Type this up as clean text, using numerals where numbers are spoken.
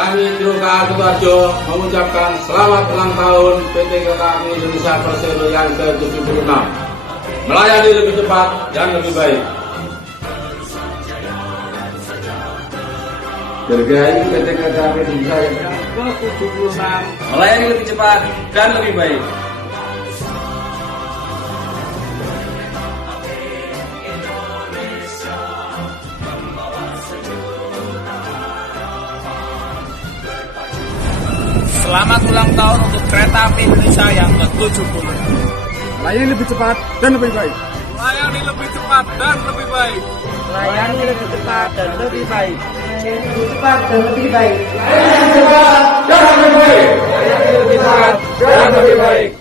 kami Truka Kutarjo mengucapkan selamat ulang tahun PT Kereta Api Indonesia Persero yang ke-76. Melayani lebih cepat dan lebih baik. Dirgahayu PT Kereta Api Indonesia yang ke-76. Melayani lebih cepat dan lebih baik. Selamat ulang tahun untuk Kereta Api Indonesia yang ke-70. Melayani lebih cepat dan lebih baik. Melayani lebih cepat dan lebih baik. Melayani lebih cepat dan lebih baik. Lebih cepat dan lebih baik. Melayani lebih cepat dan lebih baik.